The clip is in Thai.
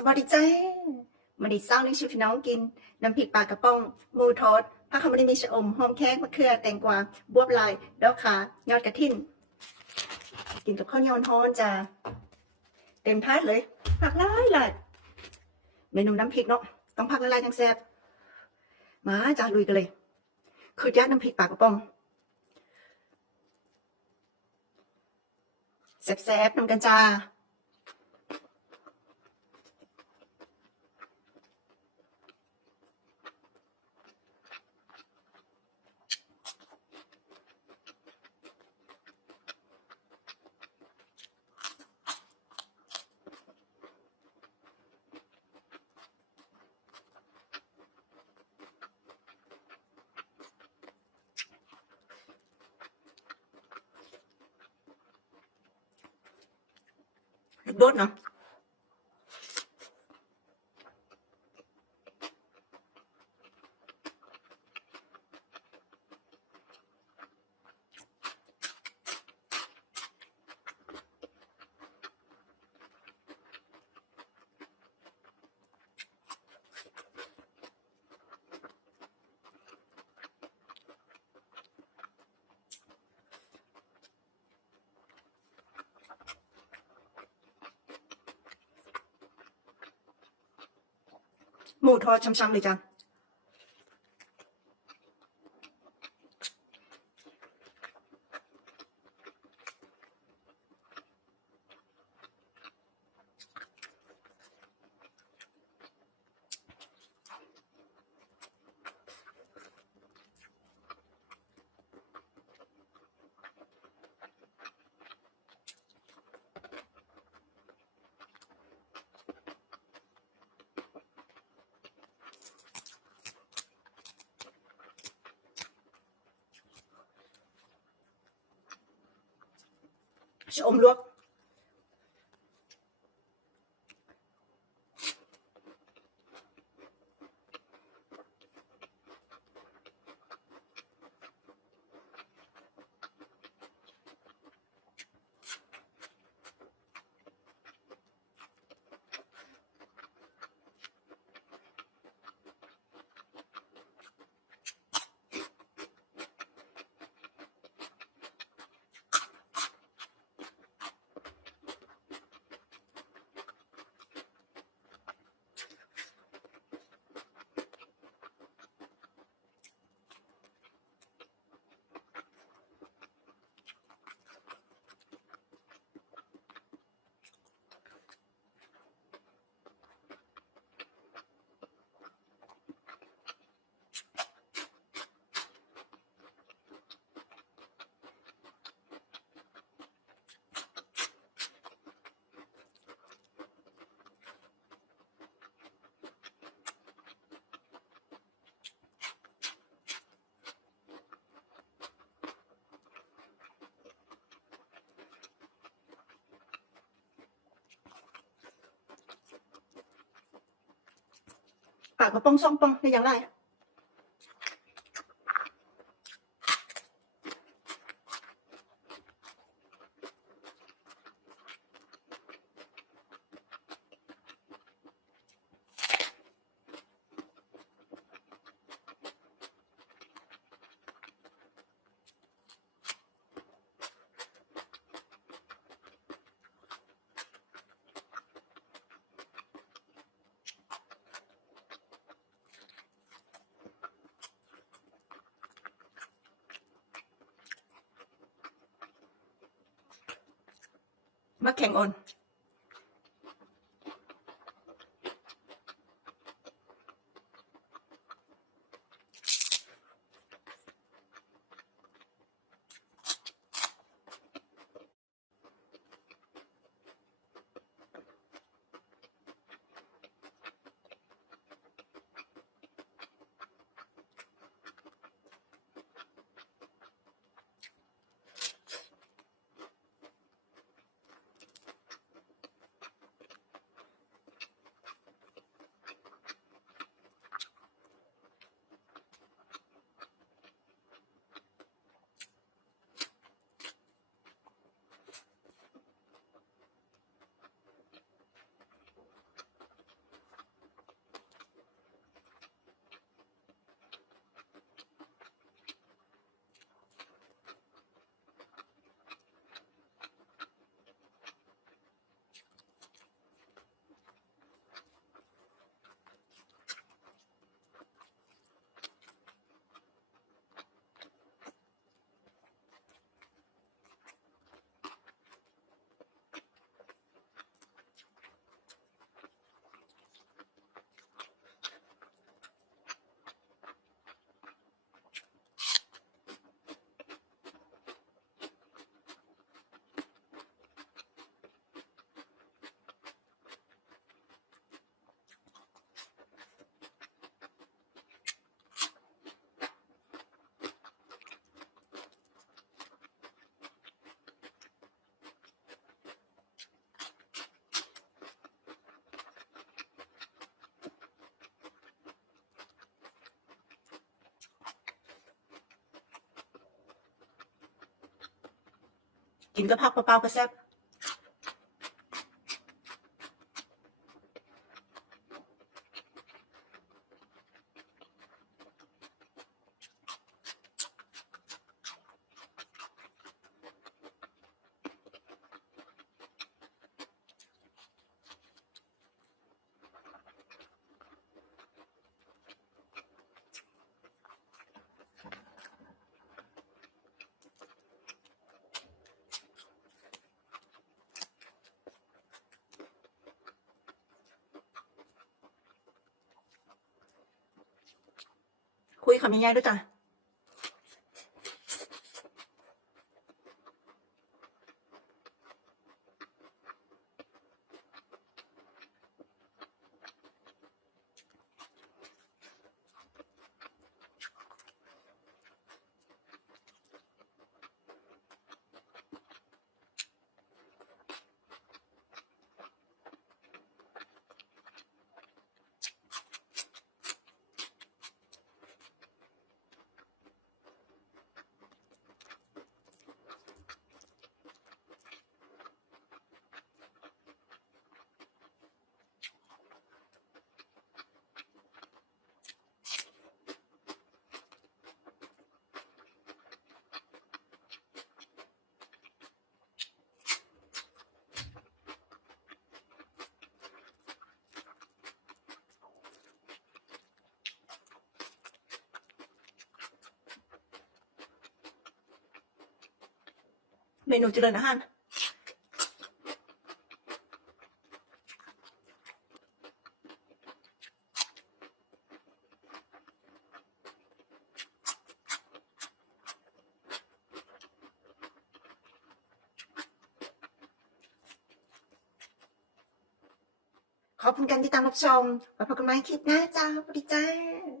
สวัสดีจ้ามื้อนี้เช้านี้สิพี่น้องกินน้ำพริกปลากระป๋องหมูทอดผักขาวมีชะอมหอมแขกมะเขือแตงกวาบวบลายดอกขายอดกระถิ้นกินกับข้าวเหนียวร้อนจ้าเต็มถาดเลยผักหลายเมนูน้ำพริกเนาะต้องผักหลายๆจังแซ่บมาจ้าลุยกันเลยคือยาน้ำพริกปลากระป๋องแซ่บๆนำกันจ้าโดดเนาะหมูทอดช้ำๆเลยจ้ะชะอมลวกปลากระป๋อง2ป่องได้อย่างไรมาแข่งอ่อน กินกับผักเปล่าๆก็แซ่บคุยคำใหญ่ๆด้วยจ้ะเมนูเจริญอาหารขอบคุณกันที่ตามรับชมไว้พบกันใหม่คลิปหน้าจ้าสวัสดีจ้า